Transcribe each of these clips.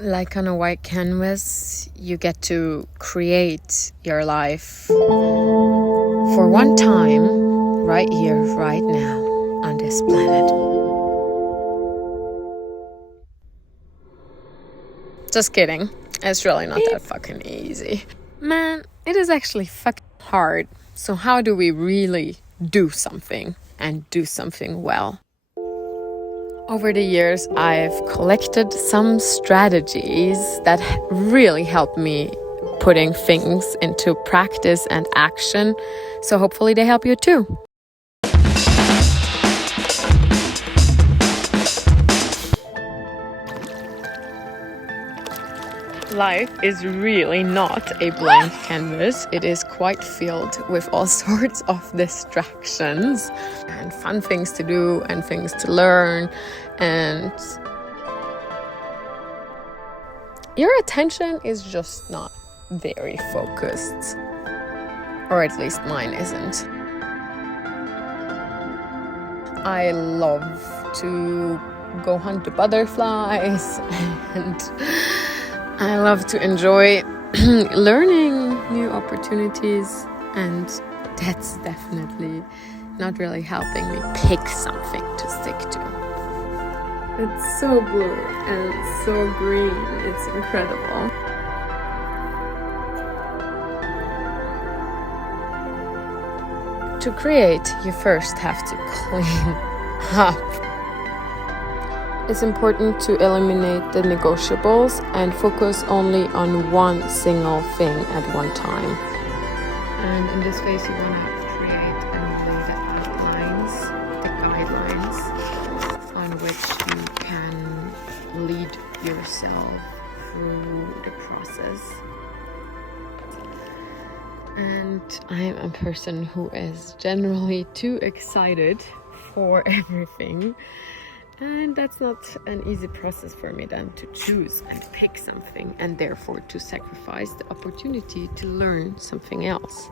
Like on a white canvas, you get to create your life for one time, right here, right now, on this planet. Just kidding. It's really not that fucking easy. Man, it is actually fucking hard. So how do we really do something and do something well? Over the years, I've collected some strategies that really help me putting things into practice and action. So hopefully they help you too. Life is really not a blank canvas. It is quite filled with all sorts of distractions and fun things to do and things to learn. And your attention is just not very focused. Or at least mine isn't. I love to go hunt the butterflies and I love to enjoy learning new opportunities, and that's definitely not really helping me pick something to stick to. It's so blue and so green, it's incredible. To create, you first have to clean up. It's important to eliminate the negotiables and focus only on one single thing at one time. And in this phase, you want to create and lay the outlines, the guidelines on which you can lead yourself through the process. And I'm a person who is generally too excited for everything. And that's not an easy process for me then to choose and pick something and therefore to sacrifice the opportunity to learn something else.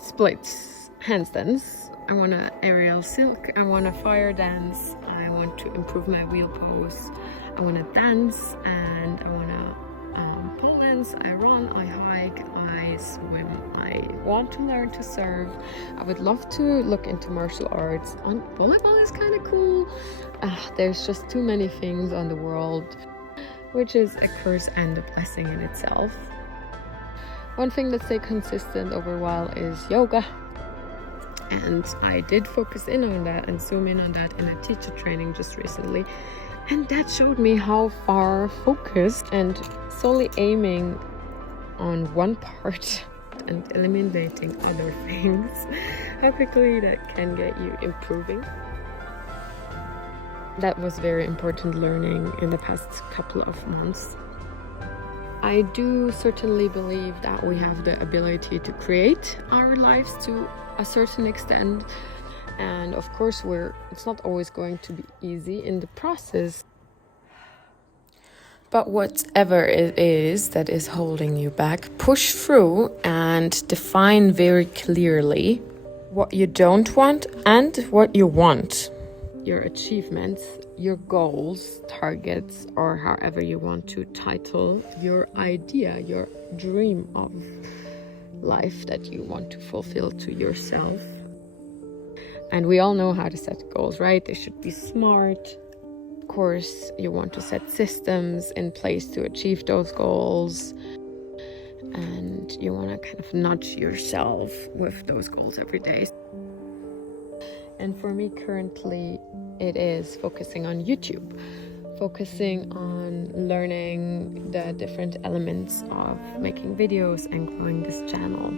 Splits, handstands. I want to aerial silk. I want to fire dance. I want to improve my wheel pose. I want to dance and I want to pole dance. I run, I hike, I swim. I want to learn to surf. I would love to look into martial arts. Volleyball is kind of cool. There's just too many things on the world, which is a curse and a blessing in itself. One thing that stayed consistent over a while is yoga. And I did focus in on that and zoom in on that in a teacher training just recently. And that showed me how far focused and solely aiming on one part and eliminating other things, how quickly that can get you improving. That was very important learning in the past couple of months. I do certainly believe that we have the ability to create our lives to a certain extent. And of course, it's not always going to be easy in the process. But whatever it is that is holding you back, push through and define very clearly what you don't want and what you want. Your achievements, your goals, targets, or however you want to title your idea, your dream of life that you want to fulfill to yourself. And we all know how to set goals, right? They should be smart. Of course, you want to set systems in place to achieve those goals. And you want to kind of nudge yourself with those goals every day. And for me currently, it is focusing on YouTube. Focusing on learning the different elements of making videos and growing this channel.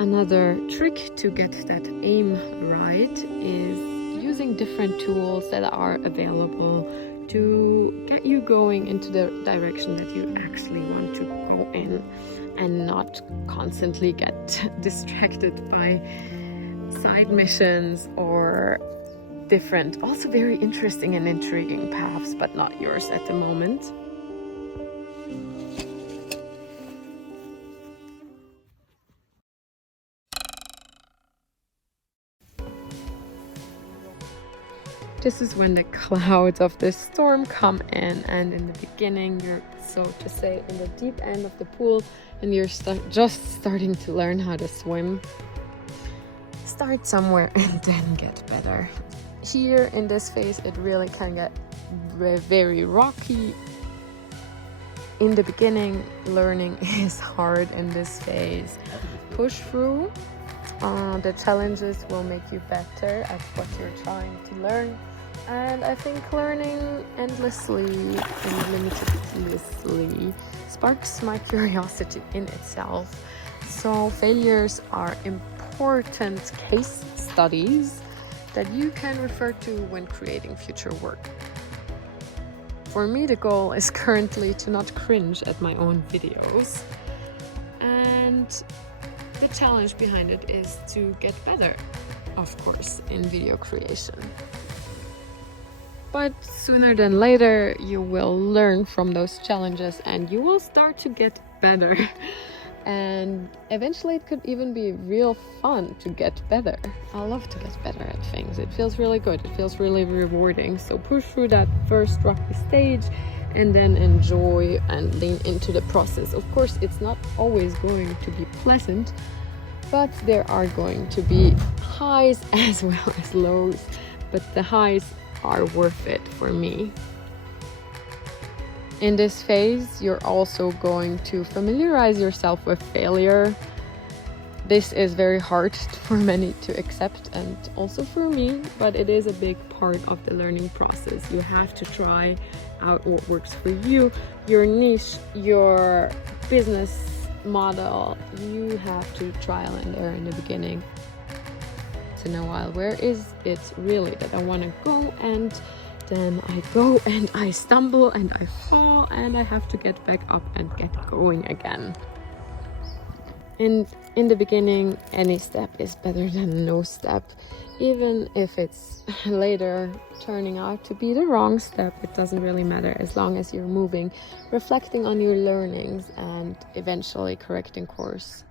Another trick to get that aim right is using different tools that are available to get you going into the direction that you actually want to go in and not constantly get distracted by side missions or different, also very interesting and intriguing paths, but not yours at the moment. This is when the clouds of the storm come in, and in the beginning you're, so to say, in the deep end of the pool, and you're just starting to learn how to swim. Start somewhere and then get better. Here in this phase it really can get very rocky. In the beginning, learning is hard in this phase. Push through. The challenges will make you better at what you're trying to learn. And I think learning endlessly and limitlessly sparks my curiosity in itself. So failures are important case studies that you can refer to when creating future work. For me, the goal is currently to not cringe at my own videos, and the challenge behind it is to get better, of course, in video creation. But sooner than later, you will learn from those challenges and you will start to get better. And eventually it could even be real fun to get better. I love to get better at things. It feels really good. It feels really rewarding. So push through that first rocky stage and then enjoy and lean into the process. Of course, it's not always going to be pleasant, but there are going to be highs as well as lows. But the highs are worth it for me. In this phase, you're also going to familiarize yourself with failure. This is very hard for many to accept, and also for me, but it is a big part of the learning process. You have to try out what works for you, your niche, your business model. You have to trial and error in the beginning. In a while, where is it really that I want to go, and then I go and I stumble and I fall and I have to get back up and get going again. And in the beginning, any step is better than no step. Even if it's later turning out to be the wrong step, it doesn't really matter as long as you're moving, reflecting on your learnings and eventually correcting course.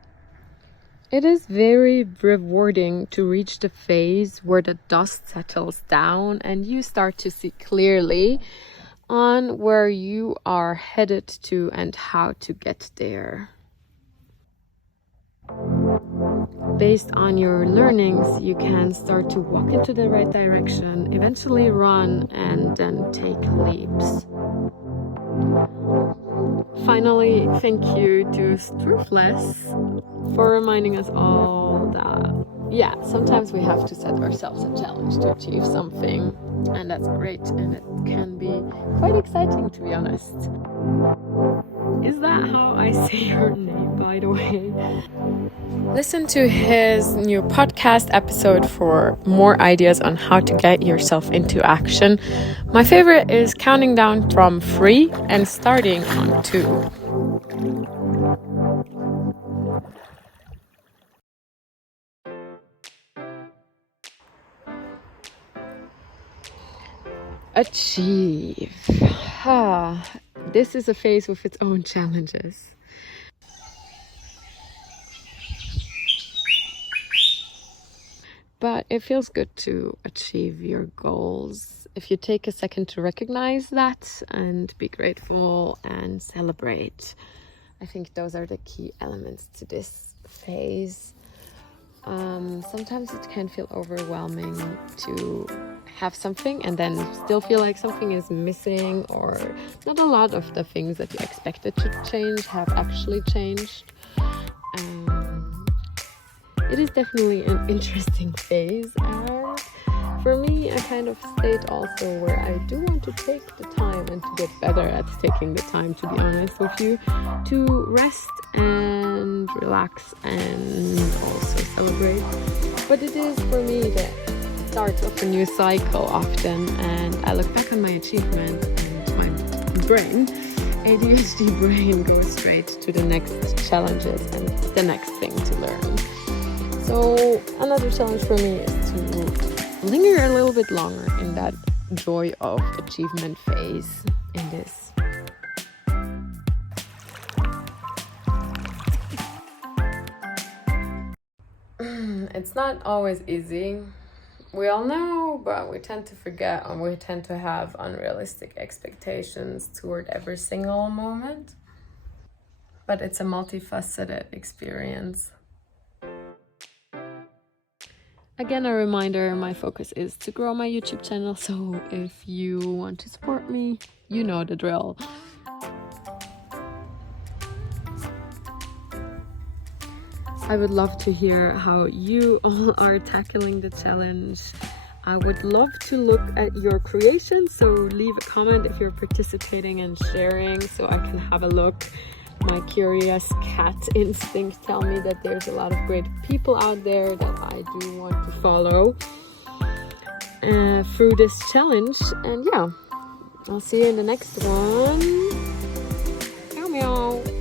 It is very rewarding to reach the phase where the dust settles down and you start to see clearly on where you are headed to and how to get there. Based on your learnings, you can start to walk into the right direction, eventually run, and then take leaps. Finally, thank you to Strufless for reminding us all that, sometimes we have to set ourselves a challenge to achieve something, and that's great, and it can be quite exciting, to be honest. Is that how I say your name, by the way? Listen to his new podcast episode for more ideas on how to get yourself into action. My favorite is counting down from 3 and starting on 2. Achieve. This is a phase with its own challenges. But it feels good to achieve your goals. If you take a second to recognize that and be grateful and celebrate, I think those are the key elements to this phase. Sometimes it can feel overwhelming to have something and then still feel like something is missing, or not a lot of the things that you expected to change have actually changed. It is definitely an interesting phase, and for me, a kind of state also where I do want to take the time and to get better at taking the time, to be honest with you, to rest and relax and also celebrate. But it is for me the start of a new cycle often, and I look back on my achievement and my brain, ADHD brain, goes straight to the next challenges and the next thing to learn. So another challenge for me is to linger a little bit longer in that joy of achievement phase in this. It's not always easy. we all know, but we tend to forget, and we tend to have unrealistic expectations toward every single moment. But it's a multifaceted experience. Again, a reminder, my focus is to grow my YouTube channel, so if you want to support me, you know the drill. I would love to hear how you all are tackling the challenge. I would love to look at your creations, so leave a comment if you're participating and sharing so I can have a look. My curious cat instinct tell me that there's a lot of great people out there that I do want to follow through this challenge. And yeah, I'll see you in the next one. Meow meow.